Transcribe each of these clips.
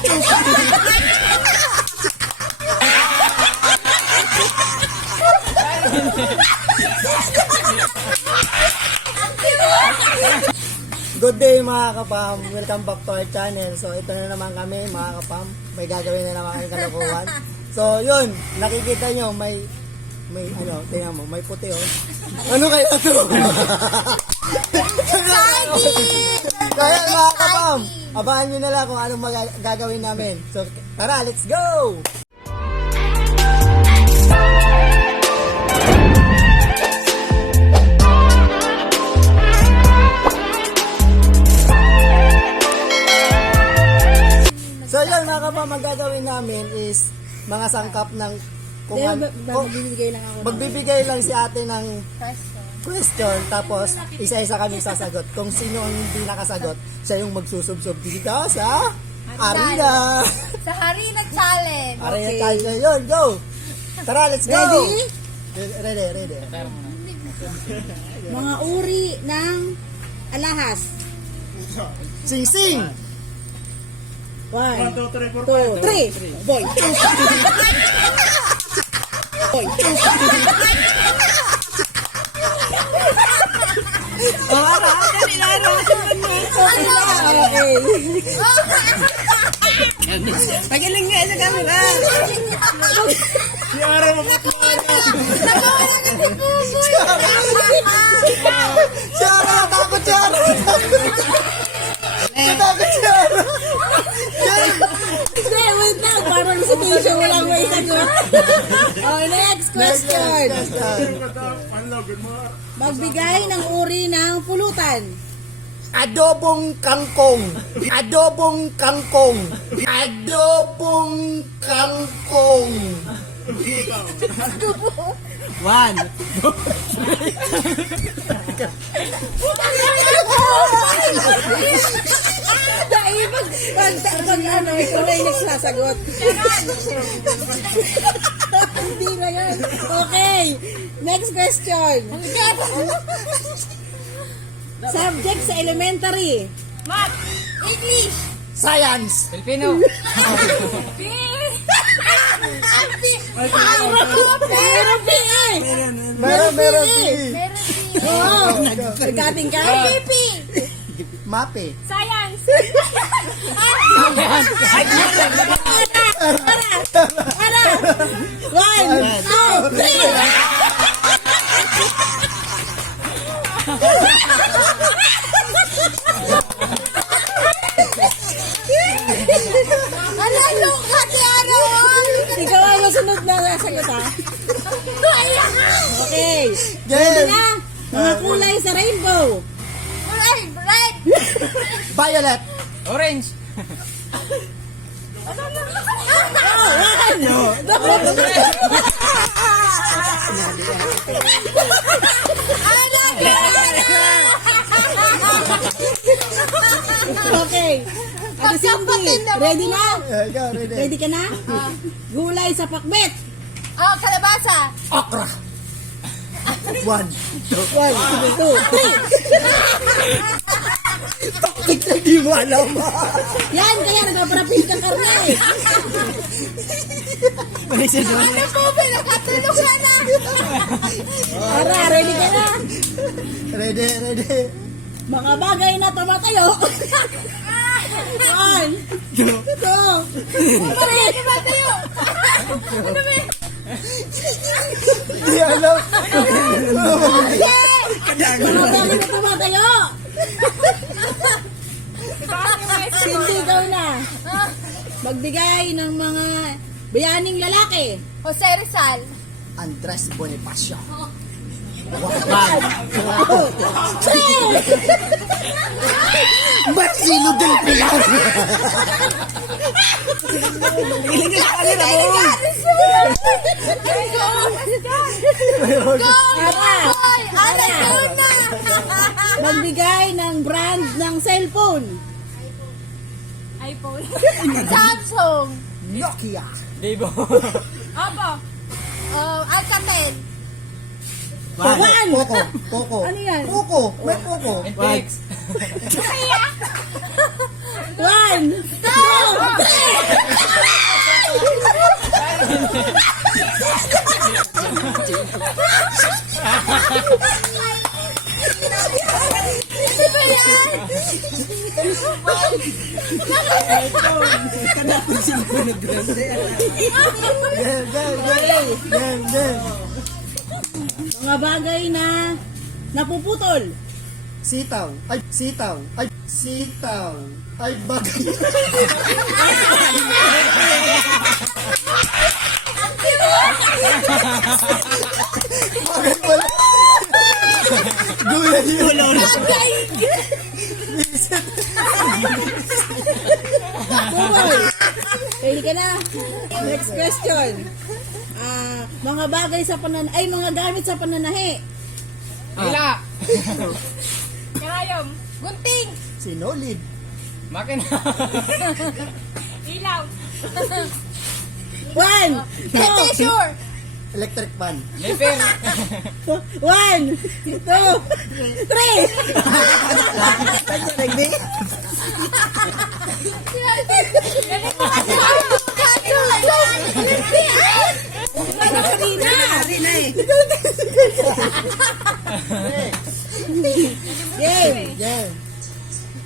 Good day mga kapam, welcome back to our channel. So ito na naman kami mga kapam, may gagawin na naman kami kalokohan. So yun, nakikita nyo may ano, tingnan mo, may puti oh. Ano kaya ito? Kaya mga kapam, abangan nyo na lang kung anong gagawin namin. So tara, let's go! So yun mga kapam, ang gagawin namin is mga sangkap ng kung magbibigay lang si ate ng question, tapos isa-isa kami sasagot. Kung sino ang hindi nakasagot, siya yung magsusubsob dito sa Arena. Sa Arena Challenge. Arena Challenge yun, go! Tara, let's go! Ready? Ready. Mga uri ng alahas. Sing-sing! 1, 2, 3. Boy. Boy. Pagaling nga sa camera. Si Ara mapatuwa na! Si Ara, natakot si Ara! Natakot si Ara! Hindi, wait lang. Parang si Tisha walang may sagot. Oh, next question. Magbigay ng uri ng pulutan. Adobong kangkong. Adobong kangkong. Adobong kangkong. 1. Dahil pag ano, ikaw na yung nagsasagot. Hindi na yan. Okay. Next question. Subject sa elementary. Math. English. Science. Filipino. Meron PE. Meron PE. PE. Oo. Nagkating ka? Pipi. Mape. Science. Para. 1, 2, 3. Ano ka, Tiara? Ikaw ang masunod na nasagot ha. Okay. Game. Ready na? Mga kulay sa rainbow. Red. Violet. Orange. Okay. Ate Cindy, ready na? Ikaw, ready. Ready ka na? Gulay sa pakbet. Oh, kalabasa. Okra. 1. 1, 2, 3. Hindi mo alam. Yan, kaya nagpaparapil ka karne. Ano po, pinakatulog ka na. Ara, ready ka na? Ready. Mga bagay na tumatayo. 1, 2, 3. Tumatayo. Ano ba? Hindi alam. Mga bagay na tumatayo. Hindi ikaw na. Magbigay ng mga bayaning lalaki. Jose Rizal. Andres Bonifacio. 1. Batsilo del Pilar. Magbigay ng brand ng cellphone. iPhone. Samsung. Nokia. Debo. Opo. Alcatel. Poco. Ano yan? Poco. May Poco. Infinix. 1, 2, 3. Game. Mga bagay na napuputol. Sitaw. Ay, bagay. Bakit wala? Gulay yun. Bumay. Pwede ka na. Next question. Mga bagay sa mga gamit sa pananahi. Hila. Karayom. Gunting. Sinolid. Makina. Ilaw. 1, 2, Tissue. Electric fan. Leper. 1, 2, 3. Game. Game.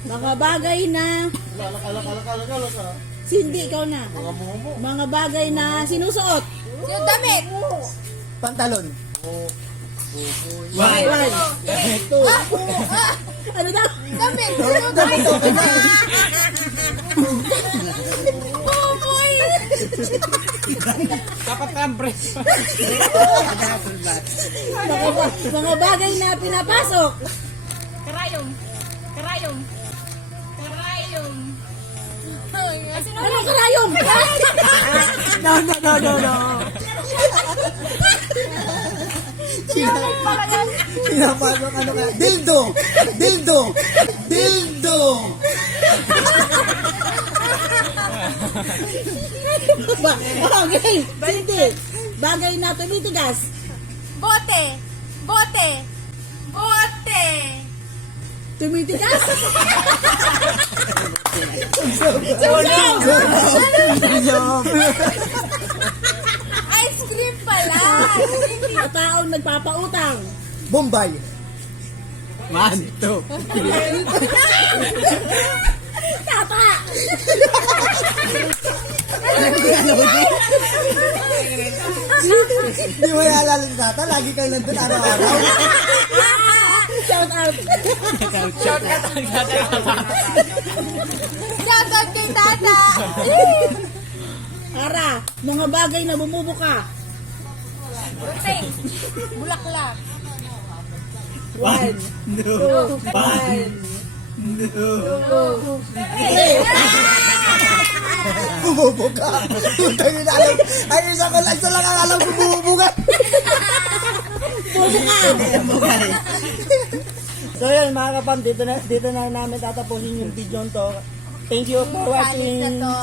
Mga bagay na hindi ikaw na. Mga bagay na sinusuot. Yung damit. Pantalon. 1, 2. Ano daw? Damit. Damit okay na. Buboy. Dapat ka ang brace. Mga bagay na pinapasok. Karayom. Karayom. Karayom. Ano karayom? No. Pinapasok ano ka? Dildo. Okay. Hindi. Bagay na tumitigas. Bote. Bote. Bote. Tumitigas? Ice cream pala. Mga taong nagpapautang. Bombay. 1, 2. Tata! Hindi mo naalala ni Tata, lagi kayo nandun araw-araw. Shout out! Shoutout kay Tata. Ara, mga bagay na bumubuka. Gunting. Bulaklak. 1, 2, 1. Bumubuga. Tayo na alam. Ay, isa lang ang alam ko bumubuga. So yun mga kapam, dito na namin tatapusin yung video to. Thank you for watching. Ayos na to.